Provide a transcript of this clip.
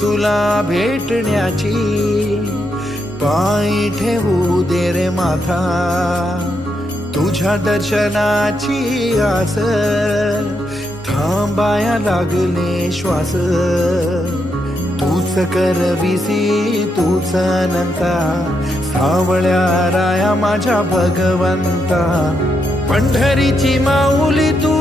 तुला भेटण्याची, पायी ठेवू दे रे माथा तुझ्या दर्शनाची आस, थांबाया लागले श्वास, तूच करविसी तूच अनंता, सावळ्या राया माझ्या भगवंता, पंढरीची माऊली तू